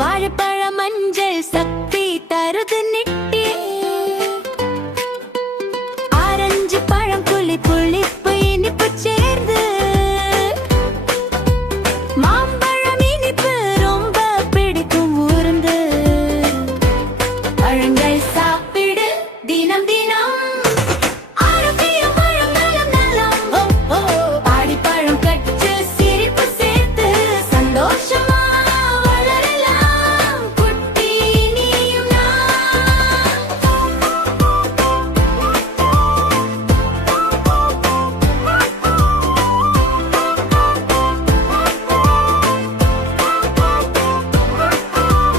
வாழைப்பழ மஞ்சள் சக்தி தருது நிட்டி. ஆரஞ்சு பழம் புளிப்பு இனிப்பு சேர்ந்து. மாம்பழம் இனிப்பு ரொம்ப பிடிக்கும் ஊர்ந்து. பழங்கள் சாப்பிடு தினம் தினம். ஆரோக்கியம் பழம் நலம் நலம். ஆடிப்பழம் கட்டு சிரிப்பு சேர்த்து சந்தோஷமா வளரலாம் குட்டி நீயும் நான்.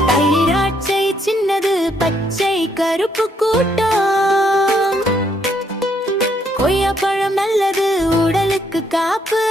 தயிராட்சை சின்னது பச்சை கருப்பு கூட்டம். கொய்யாப்பழம் நல்லது உடலுக்கு காப்பு.